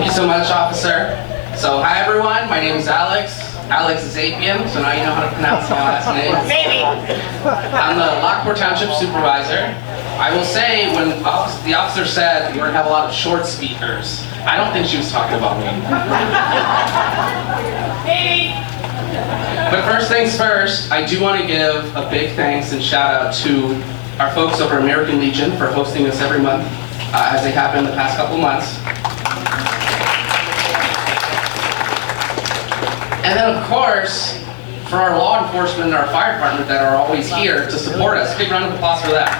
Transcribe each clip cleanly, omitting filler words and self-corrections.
Thank you so much, officer. So, hi everyone, my name is Alex. Alex Zapian, so now you know how to pronounce my last name. Maybe. I'm the Lockport Township Supervisor. I will say, when the officer said we're going to have a lot of short speakers, I don't think she was talking about me. Maybe. But first things first, I do want to give a big thanks and shout out to our folks over American Legion for hosting us every month, as they have been the past couple months. And then, of course, for our law enforcement and our fire department that are always here to support us. Big round of applause for that.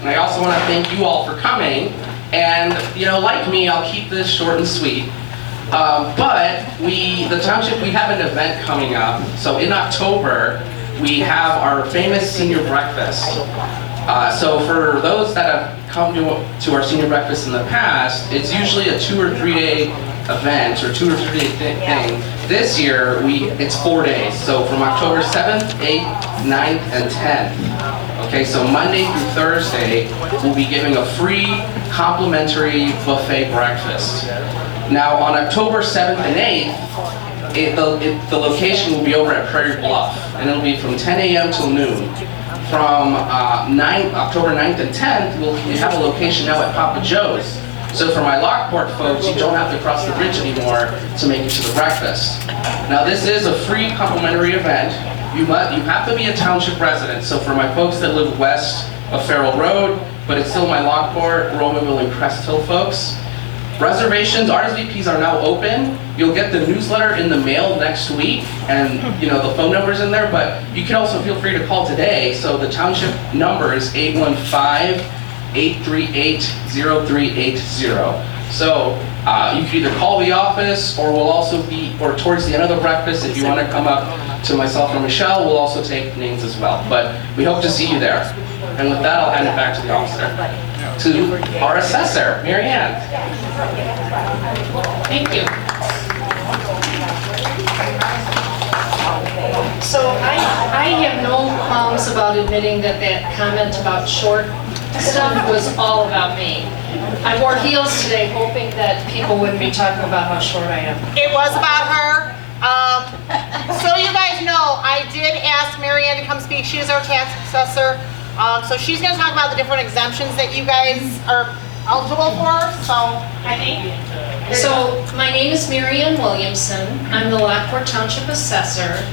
And I also want to thank you all for coming. And, you know, like me, I'll keep this short and sweet. But the township, we have an event coming up. So in October, we have our famous senior breakfast. So for those that have come to our senior breakfast in the past, it's usually a 2 or 3 day event or 2 or 3 day thing. This year, it's 4 days. So from October 7th, 8th, 9th, and 10th. Okay, so Monday through Thursday, we'll be giving a free complimentary buffet breakfast. Now on October 7th and 8th, the location will be over at Prairie Bluff, and it'll be from 10 a.m. till noon. From October 9th and 10th, we have a location now at Papa Joe's. So for my Lockport folks, you don't have to cross the bridge anymore to make it to the breakfast. Now this is a free complimentary event. You have to be a township resident. So for my folks that live west of Farrell Road, but it's still my Lockport, Romanville, and Crest Hill folks, reservations, RSVPs are now open. You'll get the newsletter in the mail next week, and you know the phone number's in there, but you can also feel free to call today. So the township number is 815-838-0380. So you can either call the office, or we'll also be, or towards the end of the breakfast, if you want to come up to myself or Michelle, we'll also take names as well. But we hope to see you there. And with that, I'll hand it back to the officer. To our assessor, Mary Ann. Thank you. So I have no qualms about admitting that comment about short stuff was all about me. I wore heels today hoping that people wouldn't be talking about how short I am. It was about her. So you guys know, I did ask Mary Ann to come speak. She is our tax assessor. So she's going to talk about the different exemptions that you guys are eligible for. So I think. So my name is Mary Ann Williamson. I'm the Lockport Township Assessor.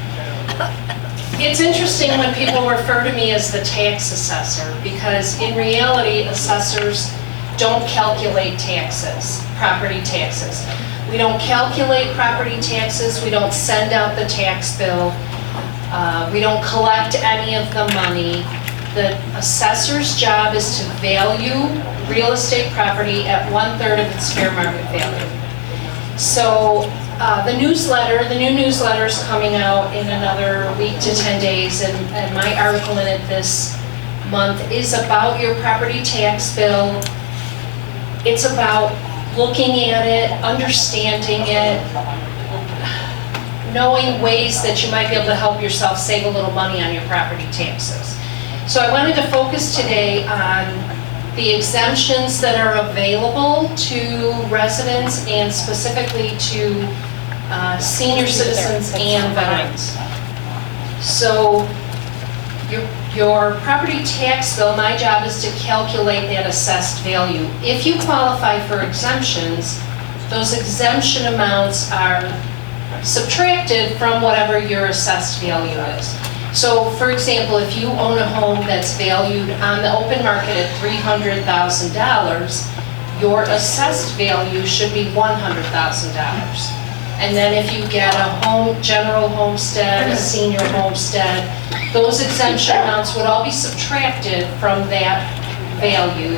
It's interesting when people refer to me as the tax assessor, because in reality, assessors don't calculate taxes, property taxes. We don't calculate property taxes. We don't send out the tax bill. We don't collect any of the money. The assessor's job is to value real estate property at 1/3 of its fair market value. So the new newsletter is coming out in another week to 10 days, and my article in it this month is about your property tax bill. It's about looking at it, understanding it, knowing ways that you might be able to help yourself save a little money on your property taxes. So I wanted to focus today on the exemptions that are available to residents and specifically to senior citizens and veterans. So your property tax bill, my job is to calculate that assessed value. If you qualify for exemptions, those exemption amounts are subtracted from whatever your assessed value is. So, for example, if you own a home that's valued on the open market at $300,000, your assessed value should be $100,000. And then if you get a general homestead, a senior homestead, those exemption amounts would all be subtracted from that value.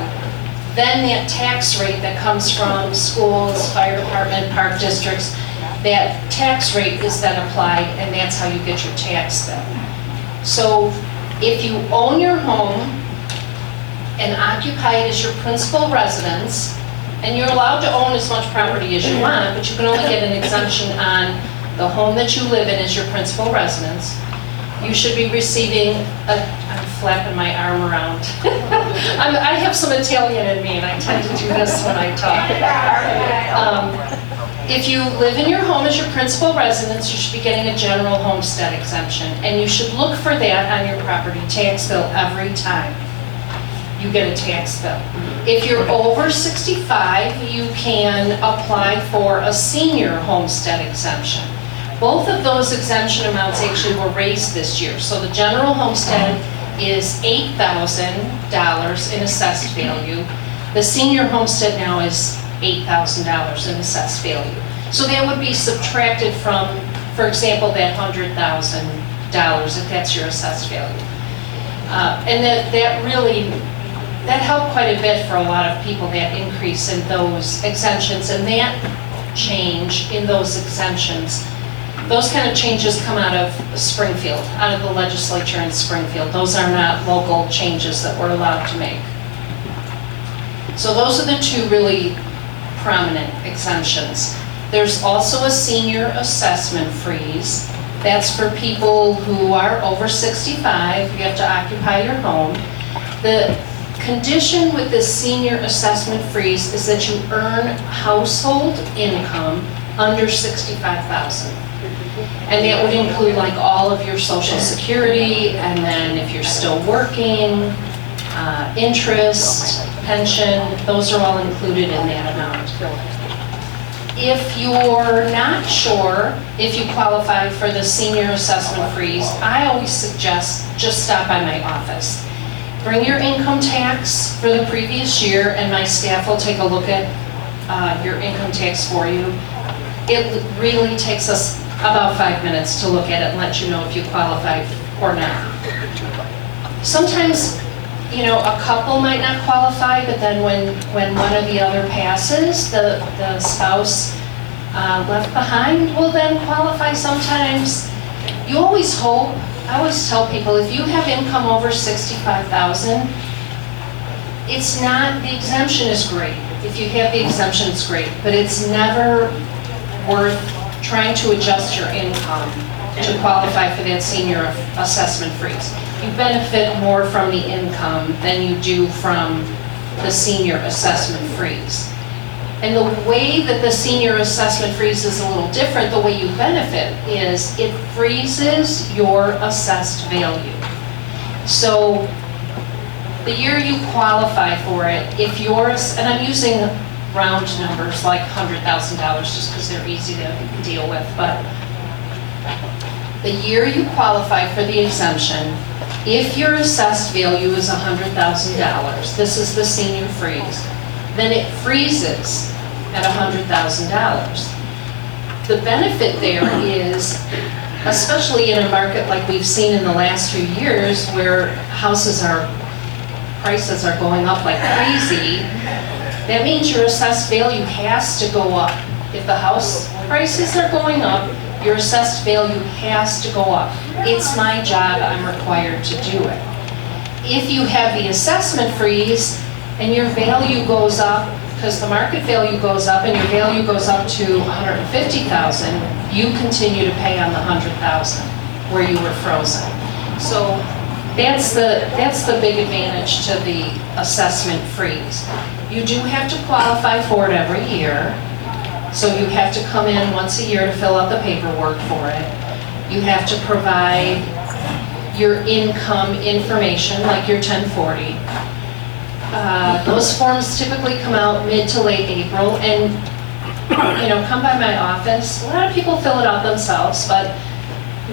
Then that tax rate that comes from schools, fire department, park districts, that tax rate is then applied, and that's how you get your tax bill. So if you own your home and occupy it as your principal residence, and you're allowed to own as much property as you want, but you can only get an exemption on the home that you live in as your principal residence. you should be receiving I'm flapping my arm around. I have some Italian in me and I tend to do this when I talk. If you live in your home as your principal residence, you should be getting a general homestead exemption. And you should look for that on your property tax bill every time you get a tax bill. If you're over 65, you can apply for a senior homestead exemption. Both of those exemption amounts actually were raised this year. So the general homestead is $8,000 in assessed value. The senior homestead now is $8,000 in assessed value. So that would be subtracted from, for example, that $100,000 if that's your assessed value. And that helped quite a bit for a lot of people, that increase in those exemptions, and that change in those exemptions. Those kind of changes come out of Springfield, out of the legislature in Springfield. Those are not local changes that we're allowed to make. So those are the two really prominent exemptions. There's also a senior assessment freeze. That's for people who are over 65. You have to occupy your home. The condition with this senior assessment freeze is that you earn household income under $65,000. And that would include like all of your Social Security, and then if you're still working, interest, pension, those are all included in that amount. If you're not sure if you qualify for the senior assessment freeze, I always suggest just stop by my office. Bring your income tax for the previous year, and my staff will take a look at your income tax for you. It really takes us about 5 minutes to look at it and let you know if you qualify or not. Sometimes, you know, a couple might not qualify, but then when one or the other passes, the spouse left behind will then qualify sometimes. You always hope, I always tell people, if you have income over $65,000, it's not, the exemption is great. If you have the exemption, it's great, but it's never worth trying to adjust your income to qualify for that senior assessment freeze. You benefit more from the income than you do from the senior assessment freeze. And the way that the senior assessment freeze is a little different, the way you benefit is it freezes your assessed value. So the year you qualify for it, if yours, and I'm using round numbers like $100,000 just because they're easy to deal with, but the year you qualify for the exemption, if your assessed value is $100,000, this is the senior freeze, then it freezes at $100,000. The benefit there is, especially in a market like we've seen in the last few years where prices are going up like crazy, that means your assessed value has to go up. If the house prices are going up, your assessed value has to go up. It's my job, I'm required to do it. If you have the assessment freeze and your value goes up, because the market value goes up and your value goes up to $150,000, you continue to pay on the $100,000 where you were frozen. So that's the big advantage to the assessment freeze. You do have to qualify for it every year. So you have to come in once a year to fill out the paperwork for it. You have to provide your income information, like your 1040. Those forms typically come out mid to late April, and come by my office. A lot of people fill it out themselves, but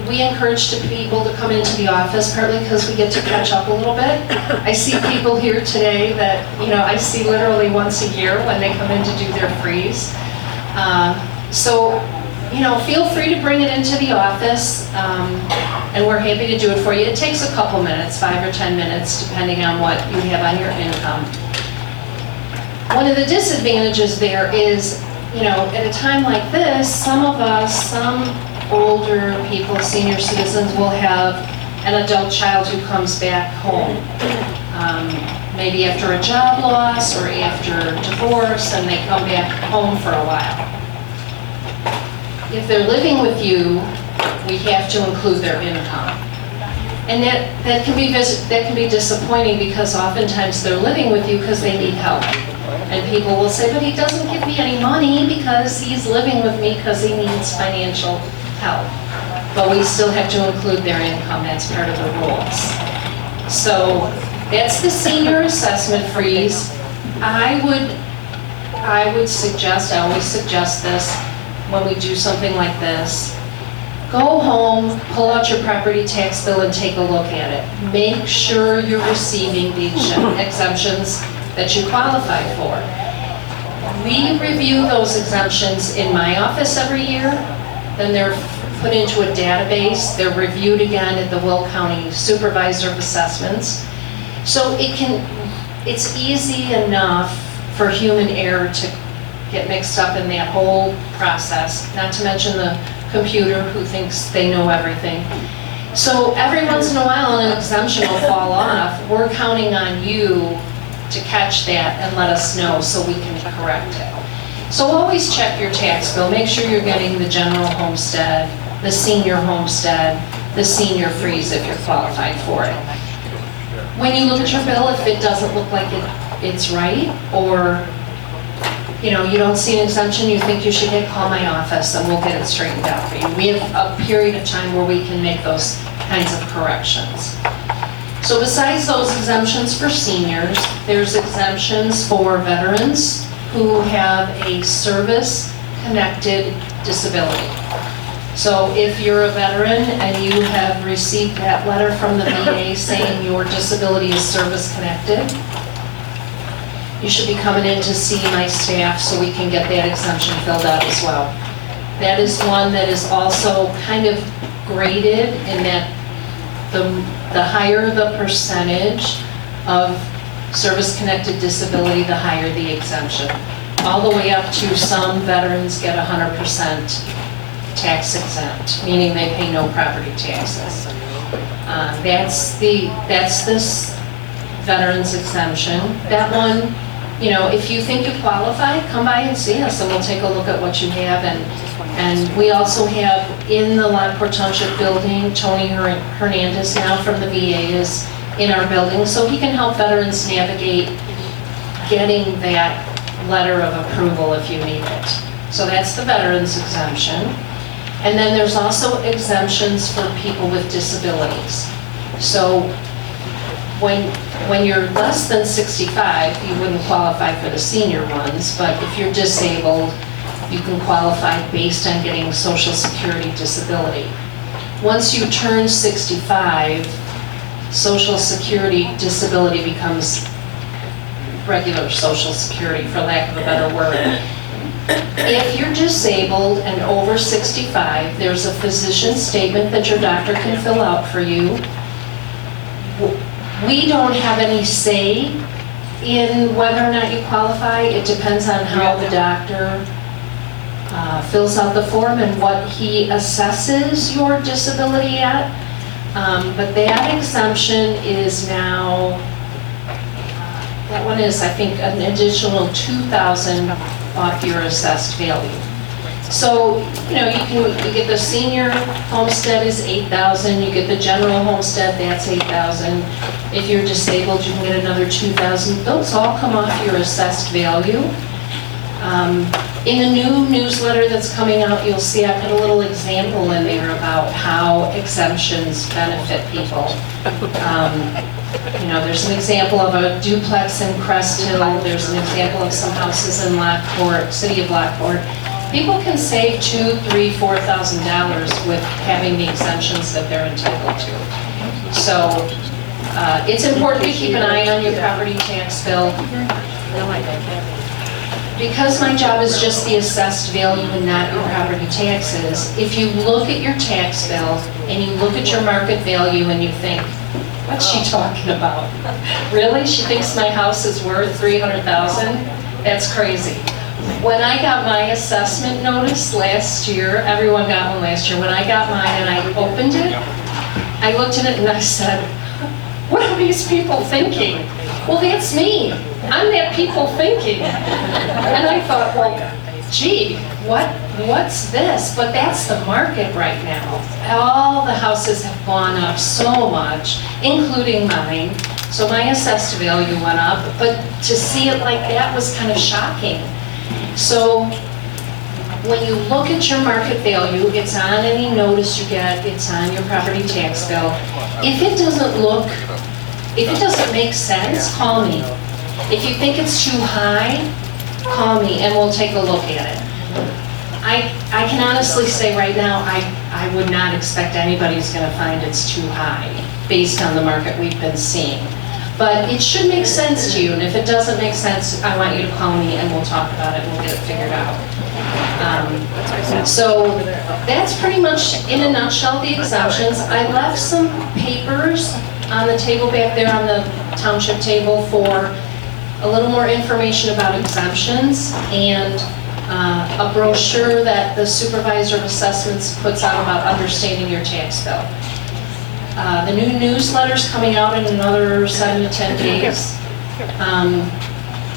we encourage people to come into the office, partly because we get to catch up a little bit. I see people here today that I see literally once a year when they come in to do their freeze. So feel free to bring it into the office, and we're happy to do it for you. It takes a couple minutes, 5 or 10 minutes, depending on what you have on your income. One of the disadvantages there is, at a time like this, some older people, senior citizens, will have an adult child who comes back home. Maybe after a job loss or after divorce, and they come back home for a while. If they're living with you, we have to include their income. And that can be disappointing because oftentimes they're living with you because they need help. And people will say, but he doesn't give me any money because he's living with me because he needs financial help. But we still have to include their income, that's part of the rules. So that's the senior assessment freeze. I would suggest, I always suggest this when we do something like this, go home, pull out your property tax bill and take a look at it. Make sure you're receiving the exemptions that you qualify for. We review those exemptions in my office every year, then they're put into a database, they're reviewed again at the Will County Supervisor of Assessments. So it's easy enough for human error to get mixed up in that whole process, not to mention the computer who thinks they know everything. So every once in a while an exemption will fall off. We're counting on you to catch that and let us know so we can correct it. So always check your tax bill. Make sure you're getting the general homestead, the senior homestead, the senior freeze if you're qualified for it. When you look at your bill, if it doesn't look like it's right, or you don't see an exemption you think you should get, call my office and we'll get it straightened out for you. We have a period of time where we can make those kinds of corrections. So besides those exemptions for seniors, there's exemptions for veterans who have a service-connected disability. So if you're a veteran and you have received that letter from the VA saying your disability is service-connected, you should be coming in to see my staff so we can get that exemption filled out as well. That is one that is also kind of graded in that the higher the percentage of service-connected disability, the higher the exemption. All the way up to some veterans get 100% tax exempt, meaning they pay no property taxes. That's this veterans exemption. That one, if you think you qualify, come by and see us and we'll take a look at what you have. And we also have in the Lockport Township building, Tony Hernandez now from the VA is in our building, so he can help veterans navigate getting that letter of approval if you need it. So that's the veterans exemption. And then there's also exemptions for people with disabilities. So when you're less than 65, you wouldn't qualify for the senior ones, but if you're disabled, you can qualify based on getting Social Security disability. Once you turn 65, Social Security disability becomes regular Social Security, for lack of a better word. If you're disabled and over 65, there's a physician statement that your doctor can fill out for you. We don't have any say in whether or not you qualify. It depends on how the doctor fills out the form and what he assesses your disability at. But that exemption is now, that one is, I think, an additional $2,000 off your assessed value. So, you get the senior homestead is $8,000, you get the general homestead, that's $8,000. If you're disabled, you can get another $2,000. Those all come off your assessed value. In the new newsletter that's coming out, you'll see I put a little example in there about how exemptions benefit people. There's an example of a duplex in Crest Hill. There's an example of some houses in Lockport, city of Lockport. People can save $2,000, $3,000, $4,000 with having the exemptions that they're entitled to. So it's important to keep an eye on your property tax bill. Because my job is just the assessed value and not your property taxes, if you look at your tax bill and you look at your market value and you think, what's she talking about? Really? She thinks my house is worth $300,000? That's crazy. When I got my assessment notice last year, everyone got one last year, when I got mine and I opened it, I looked at it and I said, what are these people thinking? Well, that's me. I'm that people thinking. And I thought, well, gee, what's this? But that's the market right now. All the houses have gone up so much, including mine. So my assessed value went up, but to see it like that was kind of shocking. So when you look at your market value, it's on any notice you get, it's on your property tax bill. If it doesn't make sense, call me. If you think it's too high, call me and we'll take a look at it. I can honestly say right now, I would not expect anybody's gonna find it's too high based on the market we've been seeing. But it should make sense to you, and if it doesn't make sense, I want you to call me and we'll talk about it and we'll get it figured out. So that's pretty much, in a nutshell, the exemptions. I left some papers on the table back there on the township table for a little more information about exemptions and a brochure that the supervisor of assessments puts out about understanding your tax bill. The new newsletter's coming out in another 7 to 10 days.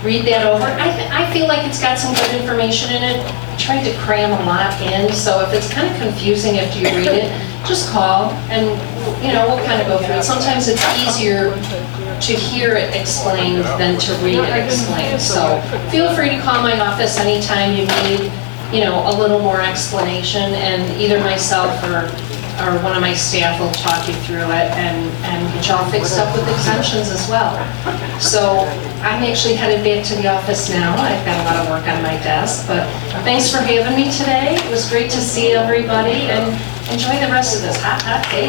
Read that over. I feel like it's got some good information in it. I tried to cram a lot in, so if it's kind of confusing after you read it, just call and we'll kind of go through it. Sometimes it's easier to hear it explained than to read it explained. So feel free to call my office anytime you need, a little more explanation, and either myself or one of my staff will talk you through it and get y'all fixed up with exemptions as well. So I'm actually headed back to the office now. I've got a lot of work on my desk, but thanks for having me today. It was great to see everybody, and enjoy the rest of this hot day.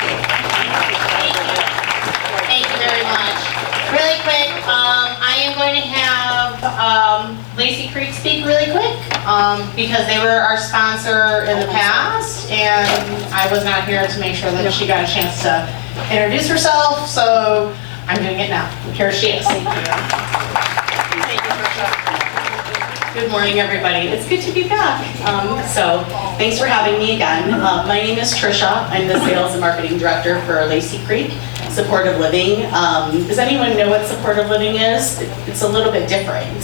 Thank you very much. Really quick, I am going to have Lacey Creek speak really quick because they were our sponsor in the past, and I was not here to make sure that she got a chance to introduce herself, so I'm doing it now. Here she is. Thank you, Tricia. Good morning, everybody. It's good to be back. So thanks for having me again. My name is Tricia. I'm the Sales and Marketing Director for Lacey Creek Supportive Living. Does anyone know what supportive living is? It's a little bit different.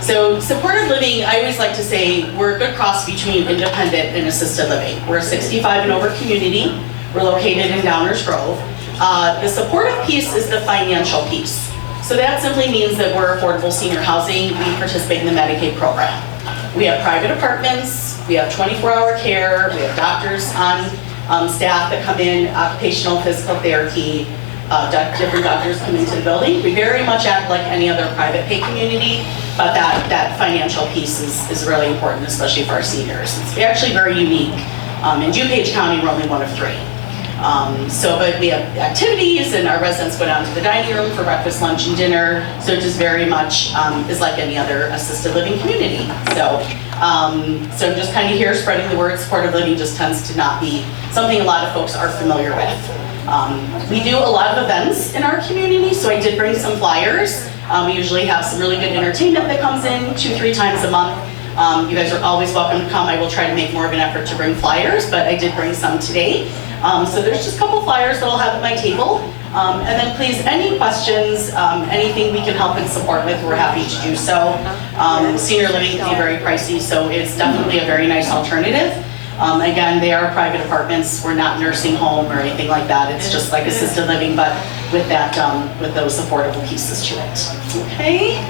So supportive living, I always like to say, we're a good cross between independent and assisted living. We're a 65 and over community. We're located in Downers Grove. The supportive piece is the financial piece. So that simply means that we're affordable senior housing. We participate in the Medicaid program. We have private apartments. We have 24-hour care. We have doctors on staff that come in, occupational physical therapy. Different doctors come into the building. We very much act like any other private pay community, but that financial piece is really important, especially for our seniors. It's actually very unique. In DuPage County, we're only one of 3. But we have activities, and our residents go down to the dining room for breakfast, lunch, and dinner. So it just very much is like any other assisted living community. So I'm just kind of here spreading the word. Supportive living just tends to not be something a lot of folks are familiar with. We do a lot of events in our community, so I did bring some flyers. We usually have some really good entertainment that comes in 2-3 times a month. You guys are always welcome to come. I will try to make more of an effort to bring flyers, but I did bring some today. So there's just a couple flyers that I'll have at my table. And then please, any questions, anything we can help and support with, we're happy to do so. Senior living can be very pricey, so it's definitely a very nice alternative. Again, they are private apartments. We're not nursing home or anything like that. It's just like assisted living, but with that, with those affordable pieces to it. Okay?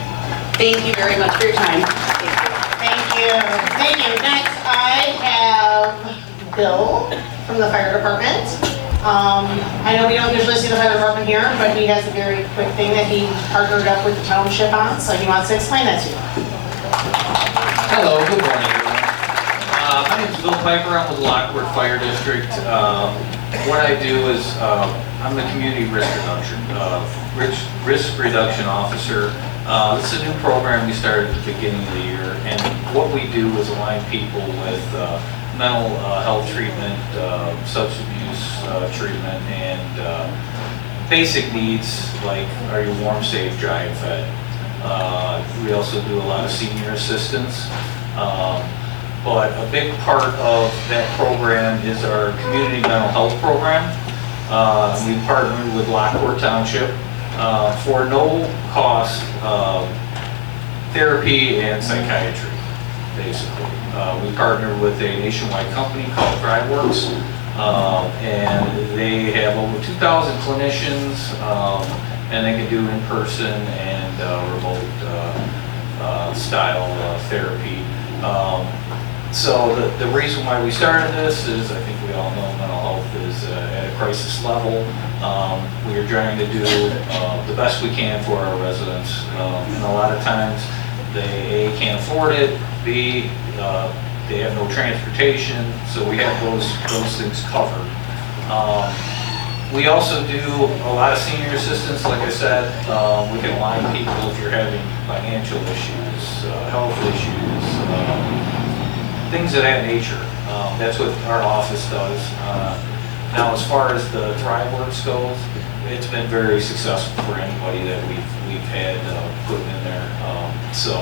Thank you very much for your time. Thank you. Thank you. Next, I have Bill from the fire department. I know we don't usually see the fire department here, but he has a very quick thing that he partnered up with the township on, so he wants to explain that to you. Hello, good morning, everyone. My name is Bill Piper. I'm with the Lockwood Fire District. What I do is I'm the community risk reduction officer. This is a new program we started at the beginning of the year, and what we do is align people with mental health treatment, substance abuse treatment, and basic needs like are you warm, safe, dry, and fed. We also do a lot of senior assistance. But a big part of that program is our community mental health program. We partnered with Lockwood Township for no cost therapy and psychiatry. basically. We partnered with a nationwide company called Triad, and they have over 2,000 clinicians, and they can do in-person and remote style therapy. So the reason why we started this is, I think we all know mental health is at a crisis level. We are trying to do the best we can for our residents, and a lot of times they A, can't afford it, B, they have no transportation, so we have those things covered. We also do a lot of senior assistance, like I said. We can align people if you're having financial issues, health issues, things of that nature. That's what our office does. Now, as far as the ThriveWorks goes, it's been very successful for anybody that we've had put in there. So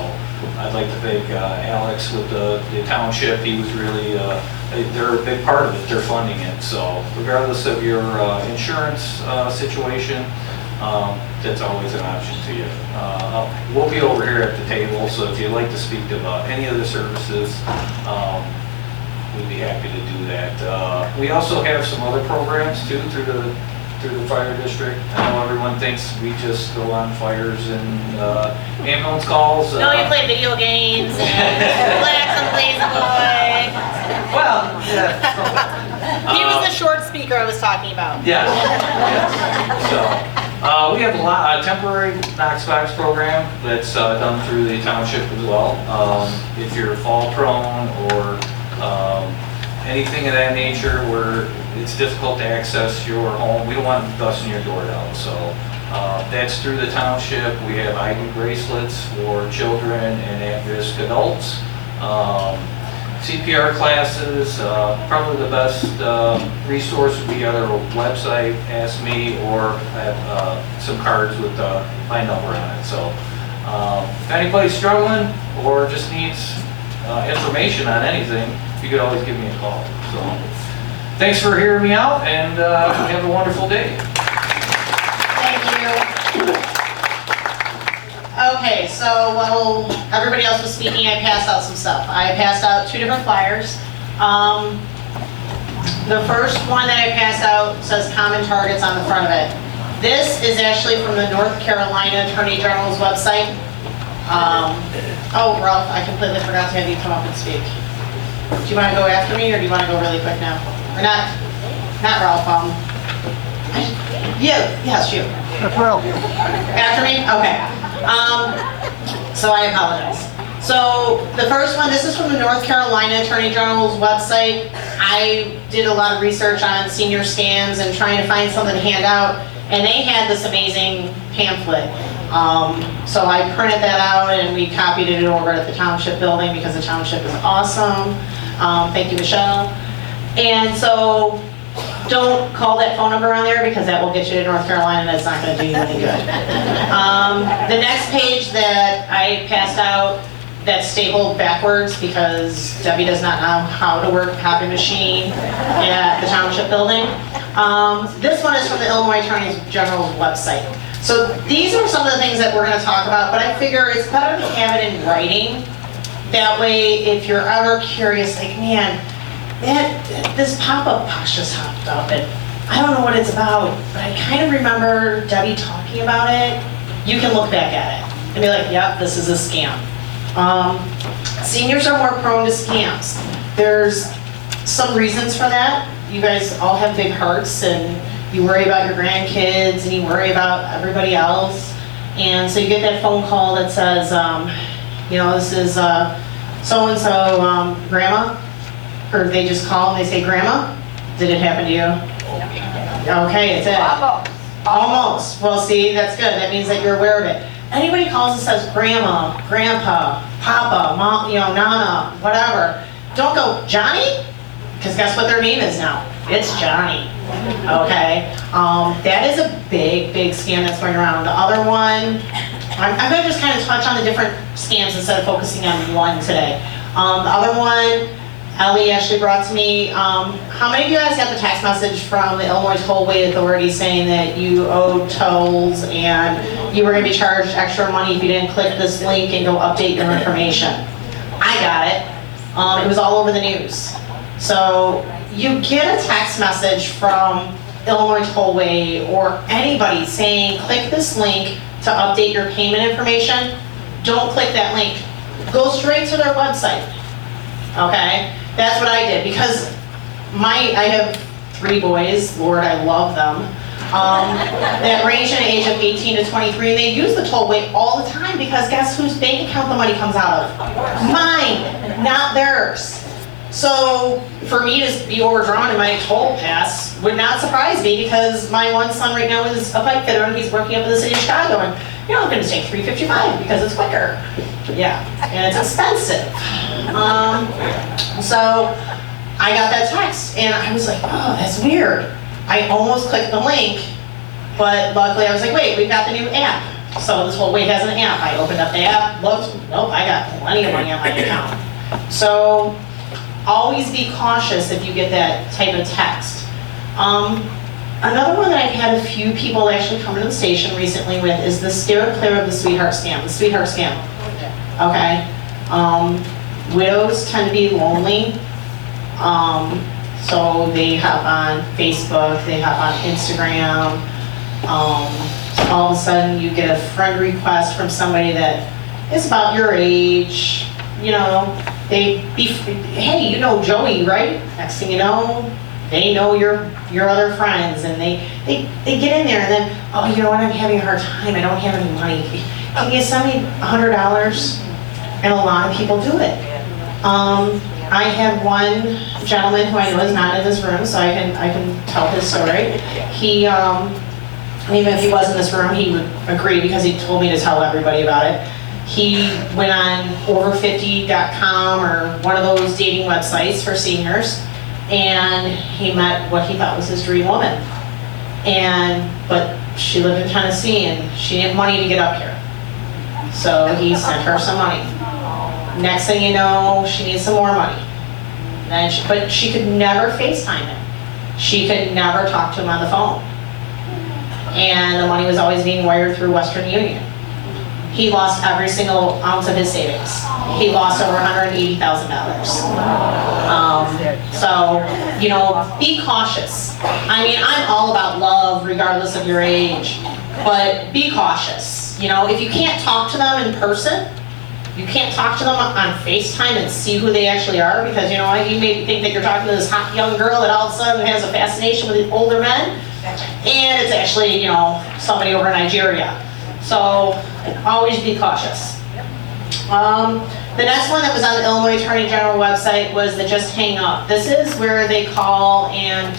I'd like to thank Alex with the township. He was really, they're a big part of it. They're funding it. So regardless of your insurance situation, that's always an option to you. We'll be over here at the table, so if you'd like to speak about any of the services, we'd be happy to do that. We also have some other programs too through the fire district. I know everyone thinks we just go on fires and ambulance calls. No, you play video games and relax and play boy. Well, yeah. He was the short speaker I was talking about. Yes. So we have a temporary Knox Box program that's done through the township as well. If you're fall prone or anything of that nature where it's difficult to access your home, we don't want dusting your door down. So that's through the township. We have ID bracelets for children and at-risk adults. CPR classes, probably the best resource would be either a website, Ask Me, or I have some cards with my number on it. So if anybody's struggling or just needs information on anything, you could always give me a call. So thanks for hearing me out, and have a wonderful day. Thank you. Okay, so while everybody else was speaking, I passed out some stuff. I passed out 2 different flyers. The first one that I passed out says common targets on the front of it. This is actually from the North Carolina Attorney General's website. Oh, Ralph, I completely forgot to have you come up and speak. Do you want to go after me, or do you want to go really quick now? Or not Ralph, yes, you. That's Ralph. After me? Okay. So I apologize. So the first one, this is from the North Carolina Attorney General's website. I did a lot of research on senior scams and trying to find something to hand out, and they had this amazing pamphlet. So I printed that out and we copied it over at the township building because the township is awesome. Thank you, Michelle. And so don't call that phone number on there because that will get you to North Carolina and that's not going to do you any good. The next page that I passed out, that's stapled backwards because Debbie does not know how to work a copy machine at the township building. This one is from the Illinois Attorney General's website. So these are some of the things that we're going to talk about, but I figure it's better to have it in writing. That way, if you're ever curious, like, man, this pop-up box just hopped up, and I don't know what it's about, but I kind of remember Debbie talking about it. You can look back at it and be like, yep, this is a scam. Seniors are more prone to scams. There's some reasons for that. You guys all have big hearts, and you worry about your grandkids, and you worry about everybody else. And so you get that phone call that says, this is so-and-so grandma, or they just call and they say, Grandma, did it happen to you? Okay, it's it. Almost. Well, see, that's good. That means that you're aware of it. Anybody calls and says Grandma, Grandpa, Papa, Mom, Nana, whatever, don't go, Johnny? Because guess what their name is now? It's Johnny. Okay? That is a big, big scam that's going around. The other one, I'm going to just kind of touch on the different scams instead of focusing on one today. The other one, Ellie actually brought to me, how many of you guys got the text message from the Illinois Tollway Authority saying that you owed tolls and you were going to be charged extra money if you didn't click this link and go update your information? I I got it. It was all over the news. So you get a text message from Illinois Tollway or anybody saying, click this link to update your payment information. Don't click that link. Go straight to their website. Okay? That's what I did because I have 3 boys. Lord, I love them. That range in age of 18 to 23, and they use the tollway all the time because guess whose bank account the money comes out of? Mine, not theirs. So for me to be overdrawn in my toll pass would not surprise me because my one son right now is a pipe fitter and he's working up in the city of Chicago and I'm going to take $3.55 because it's quicker. Yeah, and it's expensive. So I got that text and I was like, oh, that's weird. I almost clicked the link, but luckily I was like, wait, we've got the new app. So this whole way has an app. I opened up the app, looked, nope, I got plenty of money on my account. So always be cautious if you get that type of text. Another one that I've had a few people actually come to the station recently with is the steer clear of the sweetheart scam. The sweetheart scam. Okay. Widows tend to be lonely. So they hop on Facebook, they hop on Instagram. All of a sudden you get a friend request from somebody that is about your age. You know, hey, you know Joey, right? Next thing you know, they know your other friends, and they get in there, and then, oh, you know what? I'm having a hard time. I don't have any money. Can you send me $100? And a lot of people do it. I have one gentleman who I know is not in this room, so I can tell his story. He, even if he was in this room, he would agree because he told me to tell everybody about it. He went on over50.com or one of those dating websites for seniors, and he met what he thought was his dream woman. But she lived in Tennessee and she needed money to get up here. So he sent her some money. Next thing you know, she needs some more money. But she could never FaceTime him. She could never talk to him on the phone. And the money was always being wired through Western Union. He lost every single ounce of his savings. He lost over $180,000. So, you know, be cautious. I mean, I'm all about love regardless of your age, but be cautious. You know, if you can't talk to them in person, you can't talk to them on FaceTime and see who they actually are, because, you know, you may think that you're talking to this hot young girl that all of a sudden has a fascination with older men, and it's actually, you know, somebody over in Nigeria. So always be cautious. The next one that was on the Illinois Attorney General website was the Just Hang Up. This is where they call and,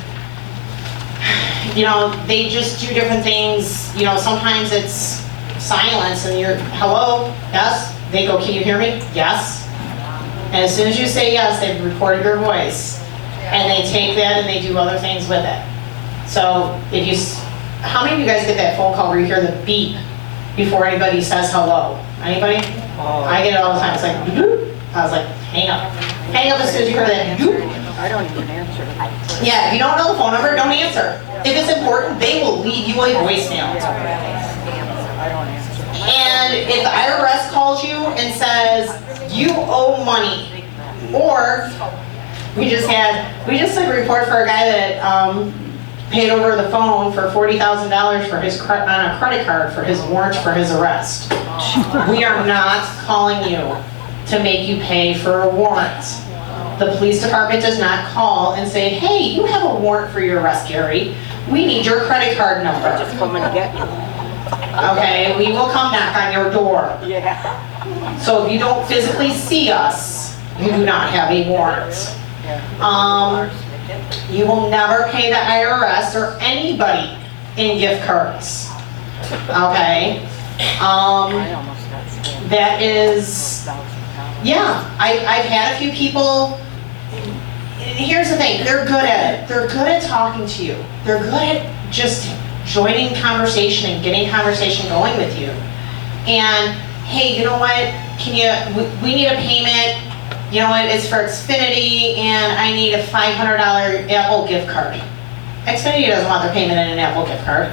you know, they just do different things. You know, sometimes it's silence and you're, hello, yes? They go, can you hear me? Yes. And as soon as you say yes, they've recorded your voice. And they take that and they do other things with it. So if you, how many of you guys get that phone call where you hear the beep before anybody says hello? Anybody? I get it all the time. It's like, doop. I was like, hang up. Hang up as soon as you hear that. Doop. I don't even answer. Yeah, if you don't know the phone number, don't answer. If it's important, they will leave you a voicemail. I don't answer. And if the IRS calls you and says, you owe money, or we just took a report for a guy that paid over the phone for $40,000 for his on a credit card for his warrant for his arrest. We are not calling you to make you pay for a warrant. The police department does not call and say, hey, you have a warrant for your arrest, Gary. We need your credit card number. Just coming to get you. Okay, we will come knock on your door. Yeah. So if you don't physically see us, you do not have a warrant. You will never pay the IRS or anybody in gift cards. Okay? That is, yeah, I've had a few people, here's the thing, they're good at it. They're good at talking to you. They're good at just joining conversation and getting conversation going with you. And, hey, you know what, we need a payment, you know what, it's for Xfinity, and I need a $500 Apple gift card. Xfinity doesn't want their payment in an Apple gift card,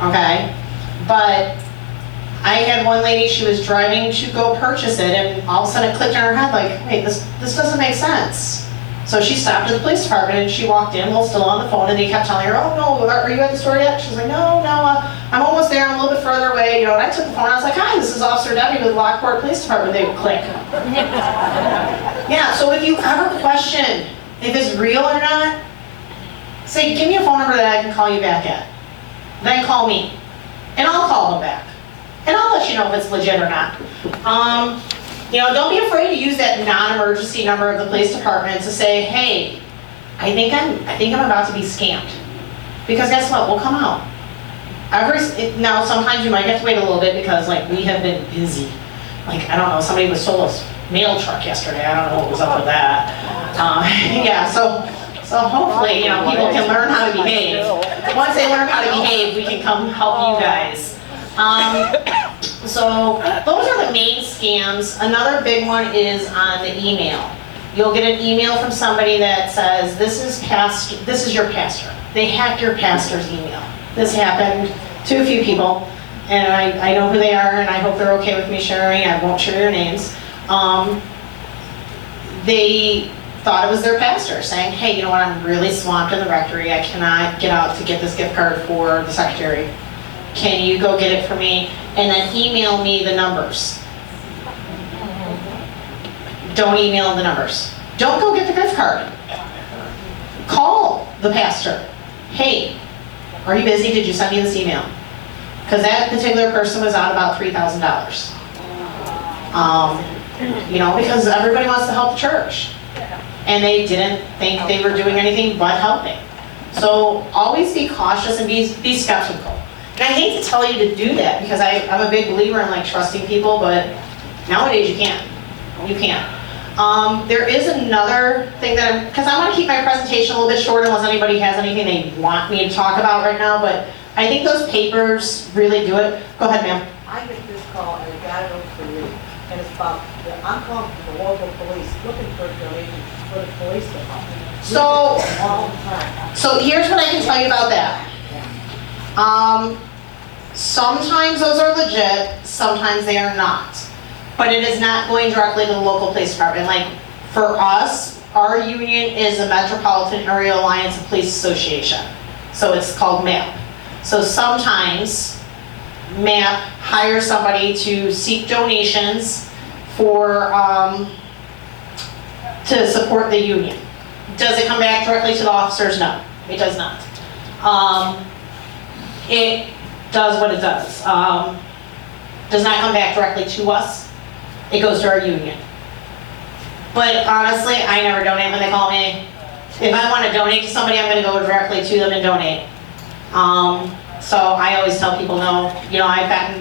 okay? But I had one lady, she was driving to go purchase it, and all of a sudden it clicked in her head like, wait, this doesn't make sense. So she stopped at the police department and she walked in, well, still on the phone, and they kept telling her, oh no, are you at the store yet? She was like, no, I'm almost there, I'm a little bit further away, you know, and I took the phone, I was like, hi, this is Officer Debbie with Lockport Police Department. They would click. Yeah, so if you ever question if it's real or not, say, give me a phone number that I can call you back at. Then call me, and I'll call them back. And I'll let you know if it's legit or not. You know, don't be afraid to use that non-emergency number of the police department to say, hey, I think I'm about to be scammed. Because guess what? We'll come out. Now, sometimes you might have to wait a little bit because, like, we have been busy. Like, I don't know, somebody was sold a mail truck yesterday. I don't know what was up with that. Yeah, so hopefully, you know, people can learn how to behave. Once they learn how to behave, we can come help you guys. So those are the main scams. Another big one is on the email. You'll get an email from somebody that says, this is your pastor. They hacked your pastor's email. This happened to a few people, and I know who they are, and I hope they're okay with me sharing. I won't share their names. They thought it was their pastor saying, hey, you know what, I'm really swamped in the rectory. I cannot get out to get this gift card for the secretary. Can you go get it for me? And then email me the numbers. Don't email the numbers. Don't go get the gift card. Call the pastor. Hey, are you busy? Did you send me this email? Because that particular person was out about $3,000. You know, because everybody wants to help the church. And they didn't think they were doing anything but helping. So always be cautious and be skeptical. And I hate to tell you to do that because I'm a big believer in like trusting people, but nowadays you can't. You can't. There is another thing that because I want to keep my presentation a little bit short unless anybody has anything they want me to talk about right now, but I think those papers really do it. Go ahead, ma'am. I get this call and I got it over for you, and it's about, I'm calling from the local police, looking for donations for the police department. So, All the time. so here's what I can tell you about that. Sometimes those are legit, sometimes they are not. But it is not going directly to the local police department. Like, for us, our union is the Metropolitan Area Alliance of Police Association. So it's called MAP. So sometimes MAP hires somebody to seek donations for, to support the union. Does it come back directly to the officers? No, it does not. It does what it does. Does not come back directly to us. It goes to our union. But honestly, I never donate when they call me. If I want to donate to somebody, I'm going to go directly to them and donate. So I always tell people, no, you know, I've gotten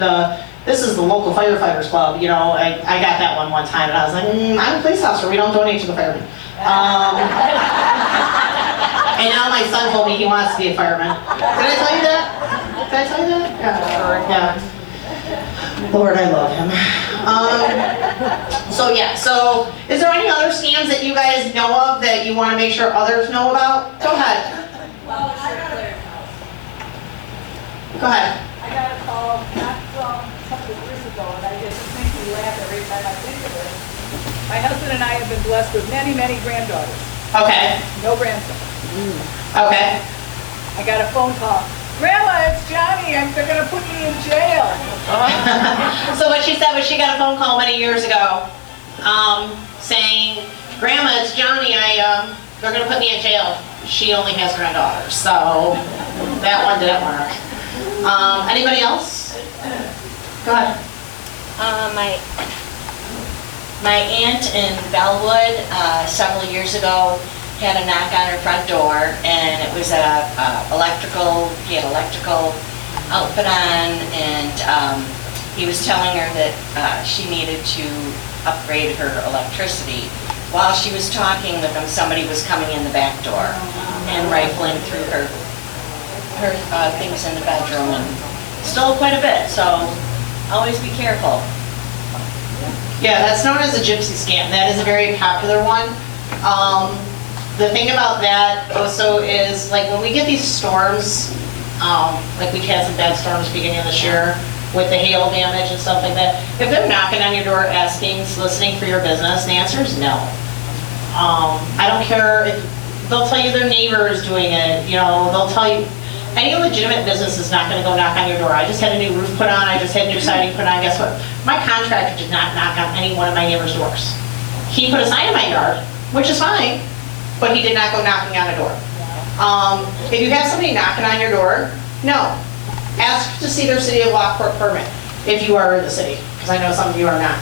this is the local firefighters club, you know, I got that one time, and I was like, I'm a police officer, we don't donate to the firemen. And now my son told me he wants to be a fireman. Did I tell you that? Did I tell you that? Yeah. Lord, I love him. So yeah, so is there any other scams that you guys know of that you want to make sure others know about? Go ahead. Well, Go ahead. I got a call not from a couple of years ago, and it just makes me laugh every time I think of it. My husband and I have been blessed with many, many granddaughters. Okay. No grandson. Okay. I got a phone call. Grandma, it's Johnny. They're going to put me in jail. So what she said was she got a phone call many years ago saying, Grandma, it's Johnny. They're going to put me in jail. She only has granddaughters, so that one didn't work. Anybody else? Go ahead. My aunt in Bellwood several years ago had a knock on her front door, and it was he had electrical outfit on, and he was telling her that she needed to upgrade her electricity. While she was talking with him, somebody was coming in the back door and rifling through her things in the bedroom, and stole quite a bit, so always be careful. Yeah, that's known as a gypsy scam. That is a very popular one. The thing about that also is, like, when we get these storms, like we had some bad storms beginning of this year, with the hail damage and stuff like that. If they're knocking on your door asking, soliciting for your business, the answer is no. I don't care if, they'll tell you their neighbor is doing it, you know, they'll tell you, any legitimate business is not gonna go knock on your door. I just had a new roof put on, I just had new siding put on, guess what? My contractor did not knock on any one of my neighbor's doors. He put a sign in my yard, which is fine, but he did not go knocking on a door. If you have somebody knocking on your door, no. Ask to see their City of Lockport permit, if you are in the city, because I know some of you are not.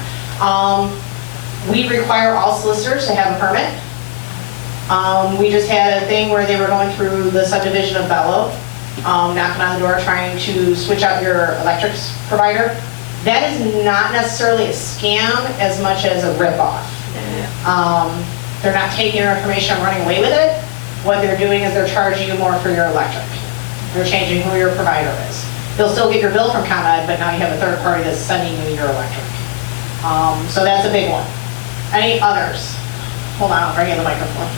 We require all solicitors to have a permit. We just had a thing where they were going through the subdivision of Bellow, knocking on the door, trying to switch out your electric provider. That is not necessarily a scam as much as a ripoff. They're not taking your information and running away with it. What they're doing is they're charging you more for your electric. They're changing who your provider is. You'll still get your bill from ComEd, but now you have a third party that's sending you your electric. So that's a big one. Any others? Hold on, I'll bring you the microphone.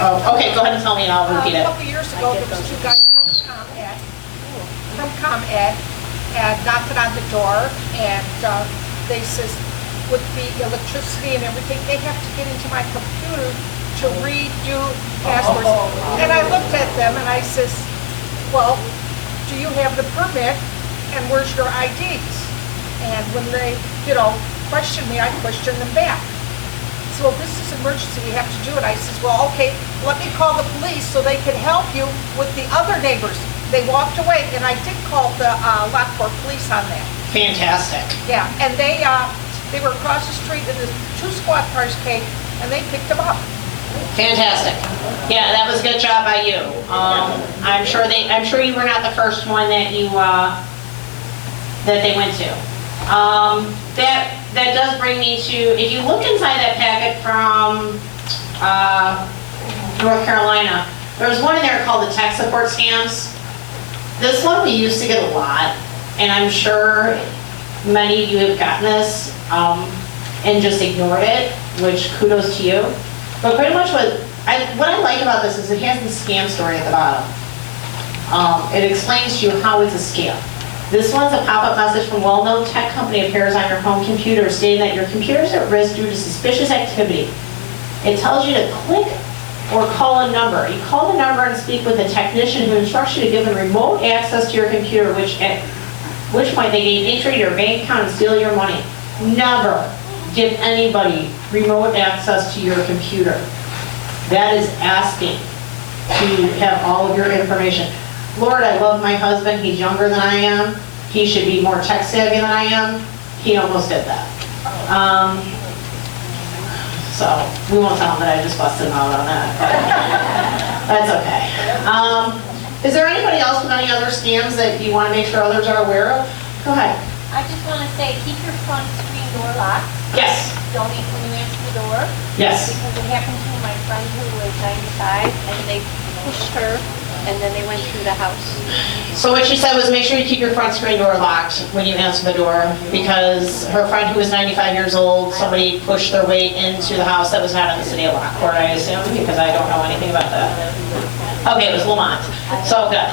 Oh, okay, go ahead and tell me and I'll repeat A it. couple years ago, there was two guys from ComEd, and knocked on the door, and they says, with the electricity and everything, they have to get into my computer to redo passwords. And I looked at them and I says, well, do you have the permit and where's your IDs? And when they, question me, I question them back. So, well, this is an emergency, we have to do it. I says, well, okay, let me call the police so they can help you with the other neighbors. They walked away, and I did call the Lockport police on that. Fantastic. Yeah, and they were across the street, and the 2 squad cars came, and they picked them up. Fantastic. Yeah, that was a good job by you. I'm sure you were not the first one that you that they went to. That does bring me to, if you look inside that packet from North Carolina, there was one in there called the tech support scams. This one we used to get a lot, and I'm sure many of you have gotten this and just ignored it, which kudos to you. But pretty much what I like about this is it has the scam story at the bottom. It explains to you how it's a scam. This one's a pop-up message from well-known tech company appears on your home computer stating that your computer is at risk due to suspicious activity. It tells you to click or call a number. You call the number and speak with a technician who instructs you to give them remote access to your computer, at which point they gain entry to your bank account and steal your money. Never give anybody remote access to your computer. That is asking to have all of your information. Lord, I love my husband. He's younger than I am. He should be more tech savvy than I am. He almost did that. So we won't tell him that I just busted him out on that. That's okay. Is there anybody else with any other scams that you want to make sure others are aware of? Go ahead. I just want to say, keep your front screen door locked. Yes. Don't eat when you answer the door. Yes. Because it happened to my friend who was 95, and they pushed her, and then they went through the house. So what she said was make sure you keep your front screen door locked when you answer the door, because her friend who was 95 years old, somebody pushed their way into the house that was not in the City of Lockport, I assume, because I don't know anything about that. Okay, it was Lamont. So good.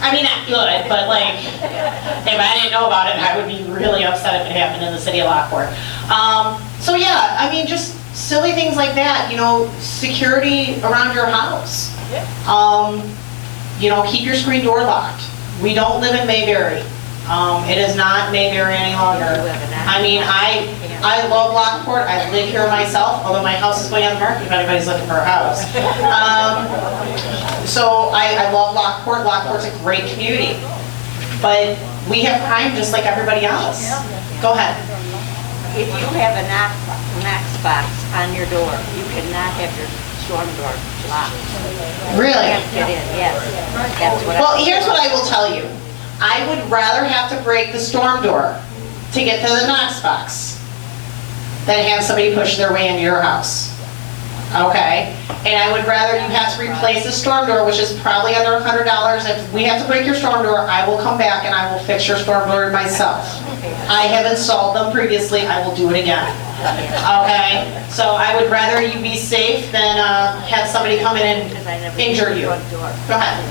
I mean, not good, but like, if I didn't know about it, I would be really upset if it happened in the City of Lockport. So yeah, I mean, just silly things like that, security around your house. Keep your screen door locked. We don't live in Mayberry. It is not Mayberry any longer. I mean, I love Lockport. I live here myself, although my house is going on the market if anybody's looking for a house. So I love Lockport. Lockport's a great community. But we have crime just like everybody else. Go ahead. If you have a Knox box on your door, you cannot have your storm door locked. Really? You can't get in, yes. That's what Well, here's what I will tell you. I would rather have to break the storm door to get to the Knox box than have somebody push their way into your house. Okay? And I would rather you have to replace the storm door, which is probably under $100. If we have to break your storm door, I will come back and I will fix your storm door myself. I have installed them previously. I will do it again. Okay? So I would rather you be safe than have somebody come in and injure you. Go ahead.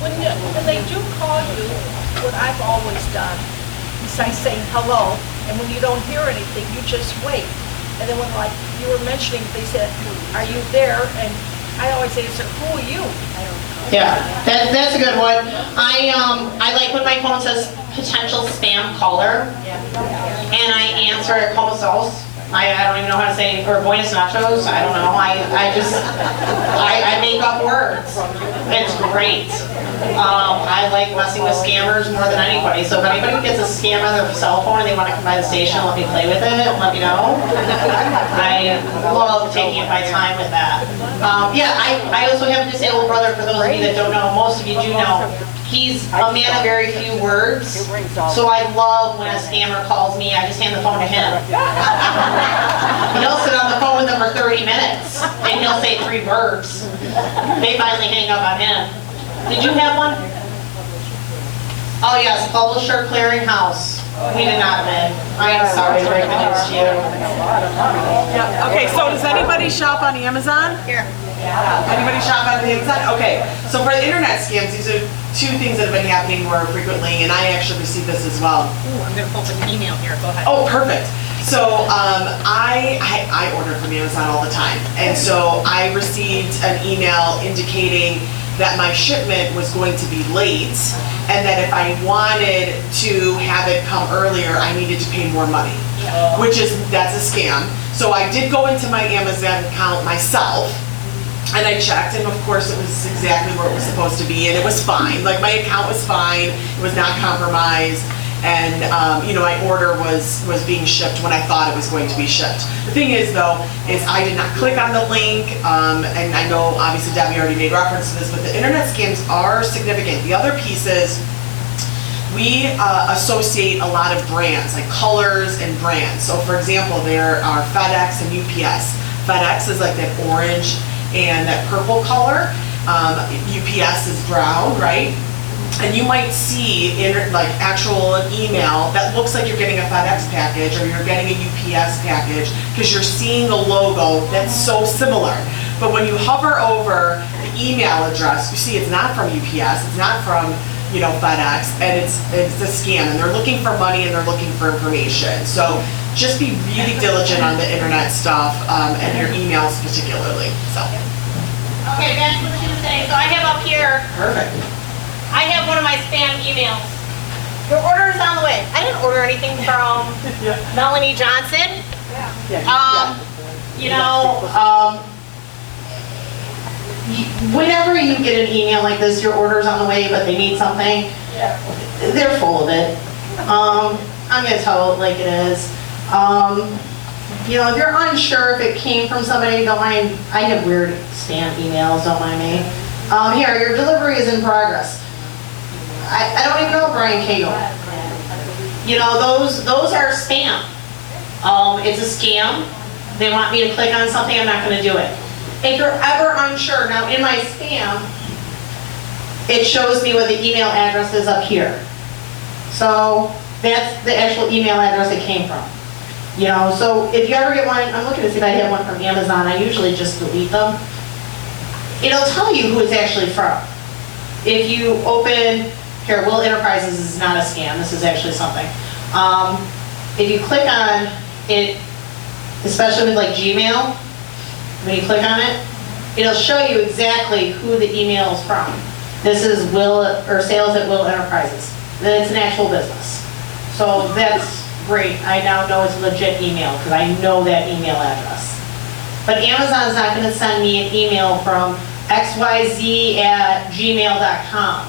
When they do call you, what I've always done, besides saying hello, and when you don't hear anything, you just wait. And then when, like you were mentioning, they said, are you there? And I always answer, who are you? Yeah, that's a good one. I like when my phone says potential spam caller, and I answer it como sos. I don't even know how to say, or buenos nachos, I don't know. I make up words. It's great. I like messing with scammers more than anybody. So if anybody gets a scam on their cell phone and they want to come by the station and let me play with it, let me know. I love taking my time with that. Yeah, I also have a disabled brother, for those of you that don't know. Most of you do know. He's a man of very few words, so I love when a scammer calls me, I just hand the phone to him. He'll sit on the phone with them for 30 minutes, and he'll say 3 words. They finally hang up on him. Did you have one? Oh yes, Publisher Clearinghouse. We did not win. I am sorry to break the news to you. Yeah, okay, so does anybody shop on Amazon? Here. Anybody shop on Amazon? Okay, so for the internet scams, these are 2 things that have been happening more frequently, and I actually received this as well. Ooh, I'm gonna open an email here, go ahead. Oh, perfect. So I order from Amazon all the time, and so I received an email indicating that my shipment was going to be late, and that if I wanted to have it come earlier, I needed to pay more money, that's a scam. So I did go into my Amazon account myself, and I checked, and of course it was exactly where it was supposed to be, and it was fine. Like, my account was fine, it was not compromised, and my order was being shipped when I thought it was going to be shipped. The thing is, though, is I did not click on the link, and I know obviously Debbie already made reference to this, but the internet scams are significant. The other piece is we associate a lot of brands, like colors and brands. So for example, there are FedEx and UPS. FedEx is like that orange and that purple color. UPS is brown, right? And you might see like actual email that looks like you're getting a FedEx package or you're getting a UPS package because you're seeing the logo that's so similar. But when you hover over the email address, you see it's not from UPS, it's not from FedEx, and it's a scam, and they're looking for money and they're looking for information. So just be really diligent on the internet stuff and your emails particularly. So. Okay, back to what she was saying. So I have up here. Perfect. I have one of my spam emails. Your order is on the way. I didn't order anything from Melanie Johnson. Whenever you get an email like this, your order's on the way, but they need something, they're full of it. I'm going to tell it like it is. If you're unsure if it came from somebody, don't mind. I have weird spam emails, don't mind me. Here, your delivery is in progress. I don't even know Brian Cagle. Those are spam. It's a scam. They want me to click on something, I'm not going to do it. If you're ever unsure, now in my spam, it shows me what the email address is up here. So that's the actual email address it came from. So if you ever get one, I'm looking to see if I have one from Amazon, I usually just delete them. It'll tell you who it's actually from. If you open, here, Will Enterprises is not a scam, this is actually something. If you click on it, especially with like Gmail, when you click on it, it'll show you exactly who the email is from. This is sales at Will Enterprises. Then it's an actual business. So that's great. I now know it's a legit email because I know that email address. But Amazon's not going to send me an email from xyz@gmail.com.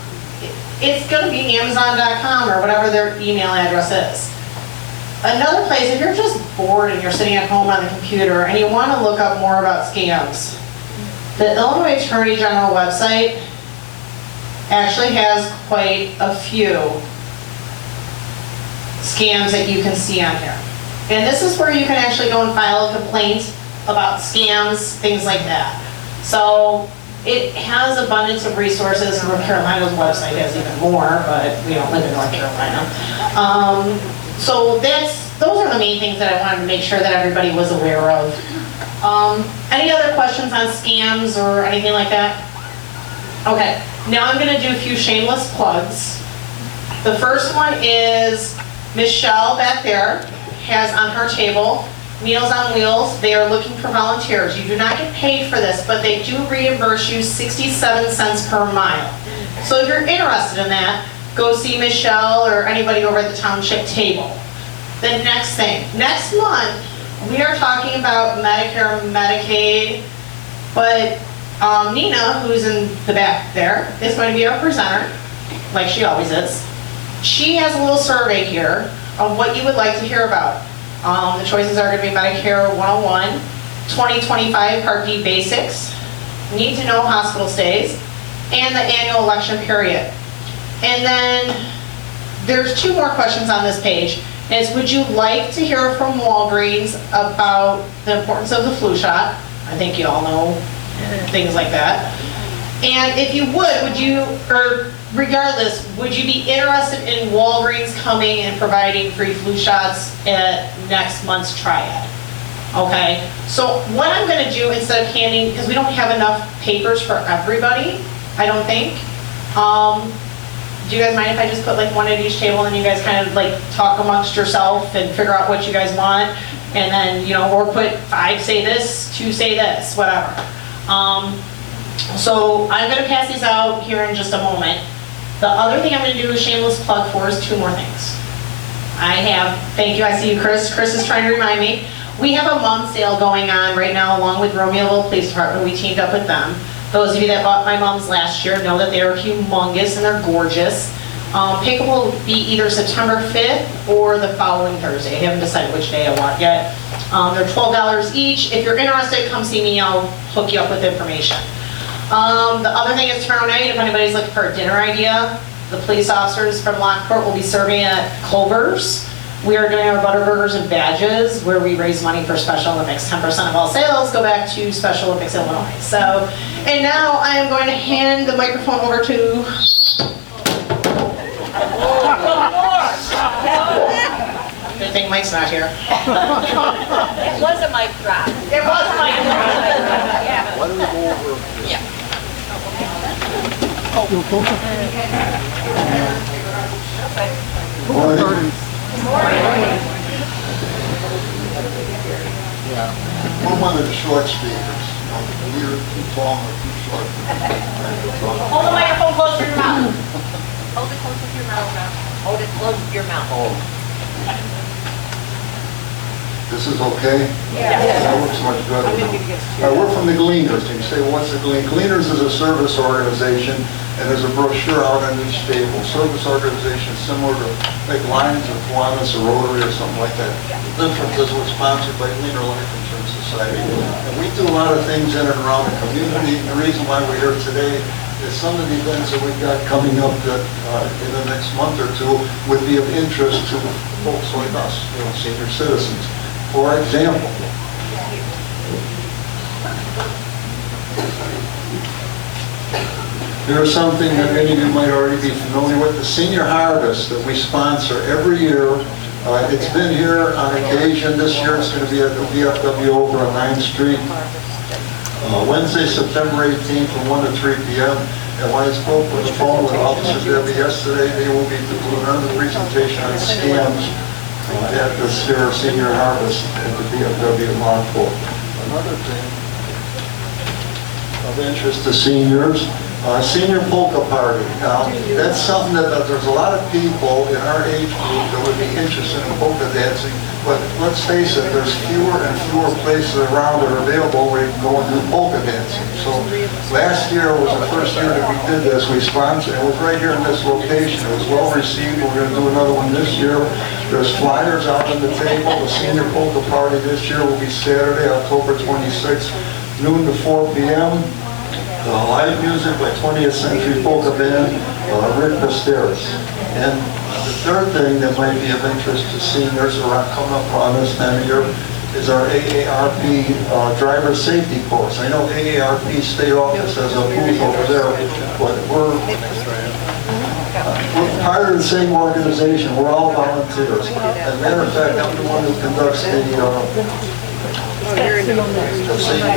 It's going to be amazon.com or whatever their email address is. Another place, if you're just bored and you're sitting at home on the computer and you want to look up more about scams, the Illinois Attorney General website actually has quite a few scams that you can see on here. And this is where you can actually go and file a complaint about scams, things like that. So it has abundance of resources. North Carolina's website has even more, but we don't live in North Carolina. So those are the main things that I wanted to make sure that everybody was aware of. Any other questions on scams or anything like that? Okay, now I'm going to do a few shameless plugs. The first one is Michelle back there has on her table, Meals on Wheels. They are looking for volunteers. You do not get paid for this, but they do reimburse you 67 cents per mile. So if you're interested in that, go see Michelle or anybody over at the township table. The next thing, next month, we are talking about Medicare and Medicaid, but Nina, who's in the back there, is going to be our presenter, like she always is. She has a little survey here of what you would like to hear about. The choices are going to be Medicare 101, 2025 Part D basics, need to know hospital stays, and the annual election period. And then there's 2 more questions on this page. Is would you like to hear from Walgreens about the importance of the flu shot? I think you all know things like that. And if you would you, or regardless, would you be interested in Walgreens coming and providing free flu shots at next month's Triad? Okay, so what I'm gonna do instead of handing, because we don't have enough papers for everybody, I don't think. Do you guys mind if I just put like one at each table and you guys kind of like talk amongst yourself and figure out what you guys want? And then, you know, or put 5 say this, 2 say this, whatever. So I'm gonna pass these out here in just a moment. The other thing I'm gonna do a shameless plug for is 2 more things. Thank you, I see you, Chris. Chris is trying to remind me. We have a mom sale going on right now along with Romeoville Police Department. We teamed up with them. Those of you that bought my mom's last year know that they are humongous and they're gorgeous. Pickup will be either September 5th or the following Thursday. I haven't decided which day I want yet. They're $12 each. If you're interested, come see me. I'll hook you up with information. The other thing is tomorrow night, if anybody's looking for a dinner idea, the police officers from Lockport will be serving at Culver's. We are doing our Butterburgers and Badges, where we raise money for Special Olympics. 10% of all sales go back to Special Olympics Illinois. So, and now I am going to hand the microphone over to... Good thing Mike's not here. It was a mic drop. It was a mic drop. Yeah. Why don't we go over? Yeah. Good morning. Yeah, we're one of the short speakers. We're too tall or too short. Hold the microphone close to your mouth. Hold it close with your mouth now. Hold it close with your mouth. Oh. This is okay? Yeah. That works much better. We're from the Gleaners. And you say, well, what's the Gleaners? Gleaners is a service organization, and there's a brochure out on each table. Service organization similar to like Lions or Kiwanis or Rotary or something like that. The difference is we're sponsored by Gleaner Life Insurance Society. And we do a lot of things in and around the community. And the reason why we're here today is some of the events that we've got coming up that in the next month or 2 would be of interest to folks like us, you know, senior citizens. For example, here's something that many of you might already be familiar with, the Senior Harvest that we sponsor every year. It's been here on occasion. This year it's going to be at the VFW over on 9th Street. Wednesday, September 18th from 1 to 3 p.m. And when I spoke with the phone with Officer Debbie yesterday, they will be doing another presentation on scams at this year Senior Harvest at the VFW in Lockport. Another thing of interest to seniors, Senior Polka Party. Now, that's something that there's a lot of people in our age group that would be interested in polka dancing, but let's face it, there's fewer and fewer places around that are available where you can go and do polka dancing. So last year was the first year that we did this. We sponsored, it was right here in this location. It was well received. We're going to do another one this year. There's flyers out on the table. The Senior Polka Party this year will be Saturday, October 26th, noon to 4 p.m. Live music by 20th Century Polka Band, Rick Pasteris. And the third thing that might be of interest to seniors around coming up on this time of year is our AARP driver safety course. I know AARP State Office has a booth over there, but we're part of the same organization. We're all volunteers. As a matter of fact, I'm the one who conducts the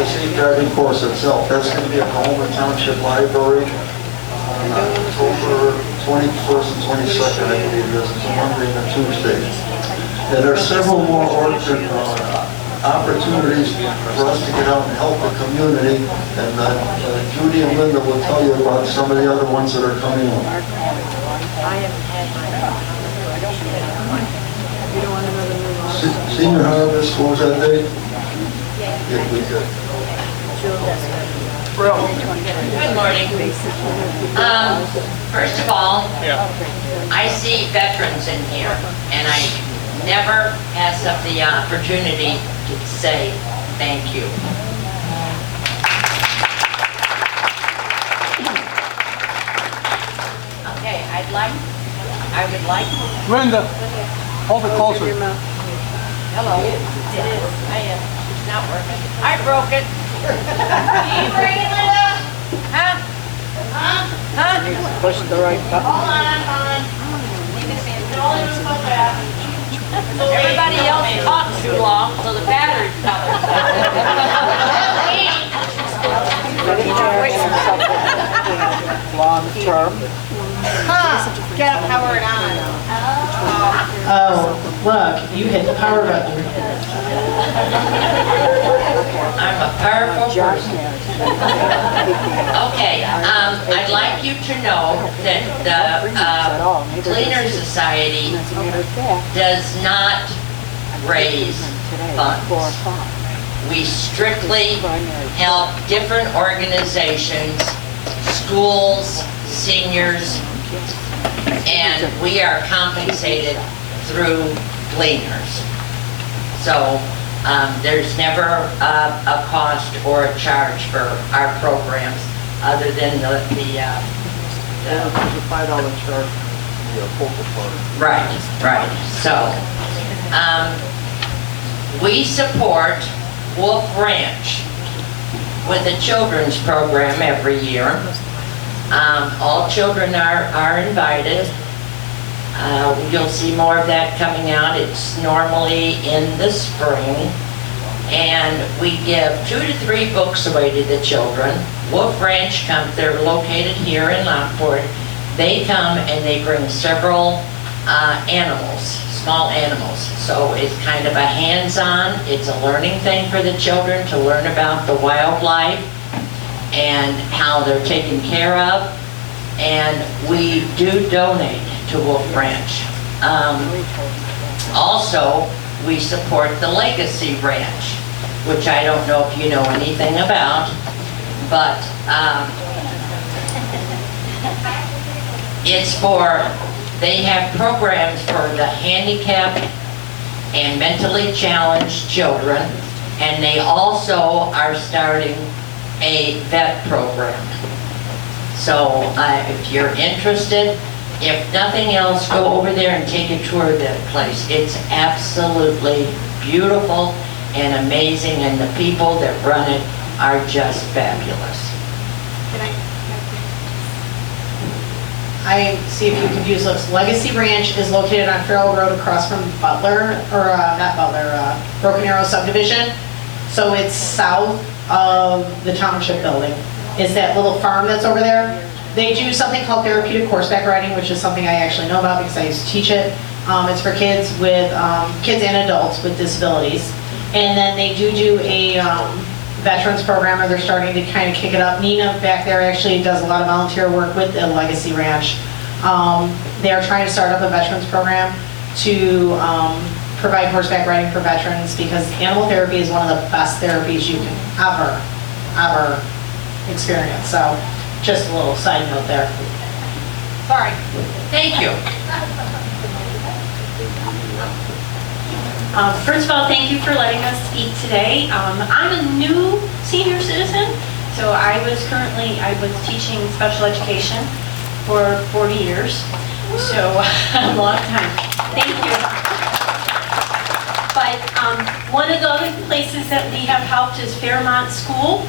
safe driving course itself. That's going to be at the Homer Township Library on October 21st and 22nd, I believe it is. It's a Monday and a Tuesday. And there are several more opportunities for us to get out and help the community. And Judy and Linda will tell you about some of the other ones that are coming up. Senior harvest, what was that date? Yeah, we did. Good morning. First of all, I see veterans in here, and I never pass up the opportunity to say thank you. Okay, I would like. Linda, hold it closer. Hello. It is. It's not working. I broke it. Can you bring it, Linda? Huh? Huh? Push the right button. Hold on, I'm on. Everybody else talks too long, so the battery's coming. Long term. Get it powered on. Oh, look, you hit the power button. I'm a powerful person. Okay, I'd like you to know that the Cleaner Society does not raise funds. We strictly help different organizations, schools, seniors, and we are compensated through cleaners. So there's never a cost or a charge for our programs other than the There's a $5 charge for the focal part. right. So we support Wolf Ranch with a children's program every year. All children are invited. You'll see more of that coming out. It's normally in the spring. And we give 2 to 3 books away to the children. Wolf Ranch comes, they're located here in Lockport. They come and they bring several animals, small animals. So it's kind of a hands-on, it's a learning thing for the children to learn about the wildlife and how they're taken care of. And we do donate to Wolf Ranch. Also, we support the Legacy Ranch, which I don't know if you know anything about, but it's for, they have programs for the handicapped and mentally challenged children, and they also are starting a vet program. So if you're interested, if nothing else, go over there and take a tour of that place. It's absolutely beautiful and amazing, and the people that run it are just fabulous. I see if you confuse looks. Legacy Ranch is located on Farrell Road across from Butler, or not Butler, Broken Arrow subdivision. So it's south of the township building. Is that little farm that's over there? They do something called therapeutic horseback riding, which is something I actually know about because I used to teach it. It's for kids with kids and adults with disabilities. And then they do a veterans program, or they're starting to kind of kick it up. Nina back there actually does a lot of volunteer work with the Legacy Ranch. They are trying to start up a veterans program to provide horseback riding for veterans, because animal therapy is one of the best therapies you can ever experience. So just a little side note there. Sorry. Thank you. First of all, thank you for letting us speak today. I'm a new senior citizen, so I was teaching special education for 40 years, so a long time. Thank you. But one of the other places that we have helped is Fairmont School.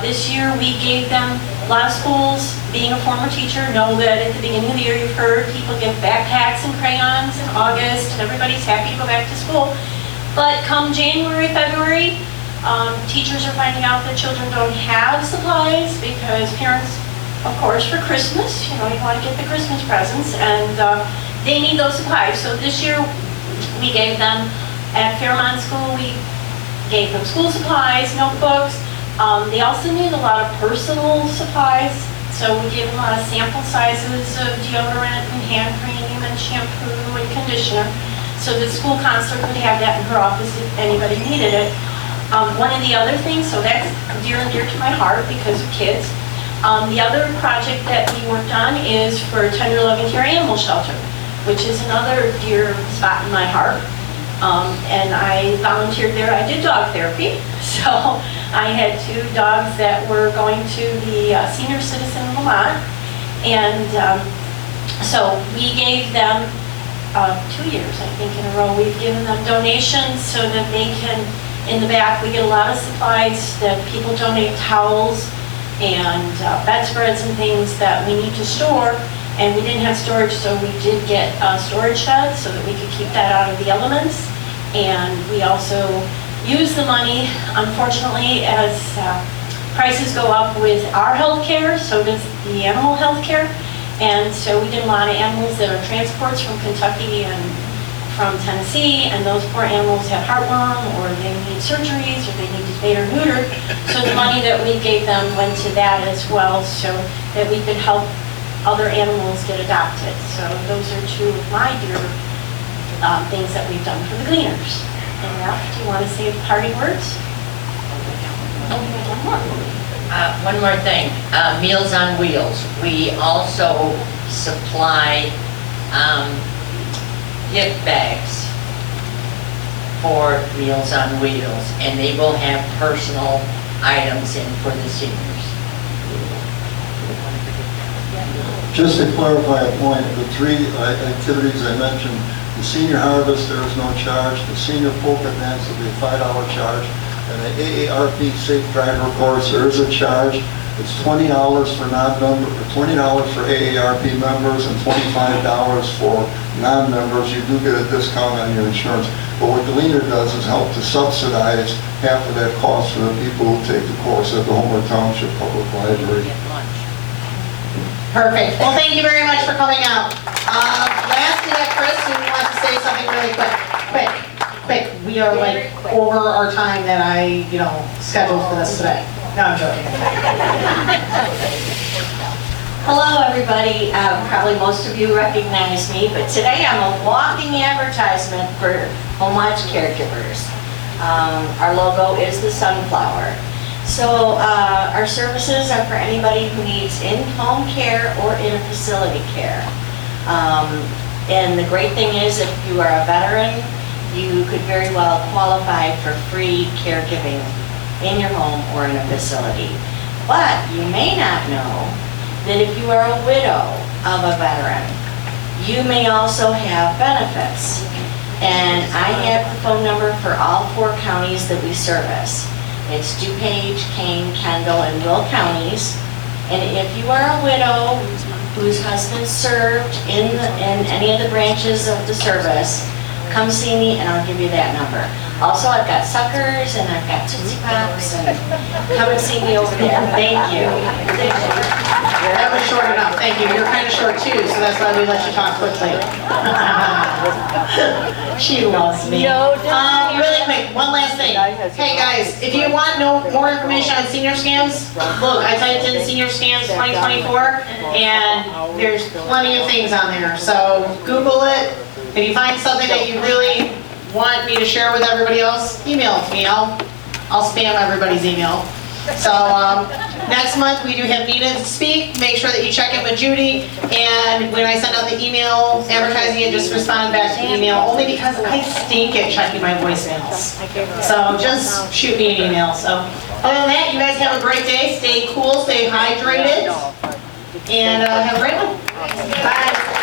This year we gave them, a lot of schools, being a former teacher, know that at the beginning of the year you've heard people give backpacks and crayons in August, and everybody's happy to go back to school. But come January, February, teachers are finding out that children don't have supplies because parents of course, for Christmas. You know, you want to get the Christmas presents, and they need those supplies. So this year, we gave them, at Fairmont School, we gave them school supplies, notebooks. They also need a lot of personal supplies. So we gave them a lot of sample sizes of deodorant and hand cream and shampoo and conditioner. So the school counselor could have that in her office if anybody needed it. One of the other things, so that's dear and dear to my heart because of kids. The other project that we worked on is for Tender Loving Care Animal Shelter, which is another dear spot in my heart. And I volunteered there. I did dog therapy, so I had 2 dogs that were going to the senior citizen in Lamont, and so we gave them 2 years, I think, in a row. We've given them donations so that they can, in the back, we get a lot of supplies that people donate, towels and bedspreads and things that we need to store. And we didn't have storage, so we did get a storage shed so that we could keep that out of the elements. And we also use the money, unfortunately, as prices go up with our health care, so does the animal health care. And so we did a lot of animals that are transports from Kentucky and from Tennessee, and those poor animals have heartworm, or they need surgeries, or they need to be spayed or neutered. So the money that we gave them went to that as well, so that we could help other animals get adopted. So those are 2 of my dear things that we've done for the Gleaners. And Ralph, do you want to say parting words? Oh, we have one more. One more thing, Meals on Wheels. We also supply gift bags for Meals on Wheels, and they will have personal items in for the seniors. Just to clarify a point, the 3 activities I mentioned, the senior harvest, there is no charge. The senior polka dance will be a $5 charge. And the AARP Safe Driver course, there is a charge. It's $20 for non-member, $20 for AARP members, and $25 for non-members. You do get a discount on your insurance. But what the Gleaner does is help to subsidize half of that cost for the people who take the course at the Homer Township Public Library. Perfect. Well, thank you very much for coming out. Lastly, Chris, you want to say something really quick. We are like over our time that I, scheduled for this today. No, I'm joking. Hello, everybody. Probably most of you recognize me, but today I'm a walking advertisement for home watch caregivers. Our logo is the sunflower. So our services are for anybody who needs in-home care or in-facility care. And the great thing is, if you are a veteran, you could very well qualify for free caregiving in your home or in a facility. But you may not know that if you are a widow of a veteran, you may also have benefits. And I have the phone number for all 4 counties that we service. It's DuPage, Kane, Kendall, and Will counties. And if you are a widow whose husband served in any of the branches of the service, come see me and I'll give you that number. Also, I've got suckers and I've got Tootsie Pops, and come and see me over there. Thank you. That was short enough. Thank you. You're kind of short too, so that's why we let you talk quickly. She loves me. Really quick, one last thing. Hey guys, if you want more information on senior scams, look, I typed in senior scams 2024, and there's plenty of things on there. So Google it. If you find something that you really want me to share with everybody else, email it to me. I'll spam everybody's email. So next month we do have Nina speak. Make sure that you check in with Judy, and when I send out the email advertising it, just respond back to the email, only because I stink at checking my voicemails. So just shoot me an email. So other than that, you guys have a great day. Stay cool, stay hydrated, and have a great one. Bye.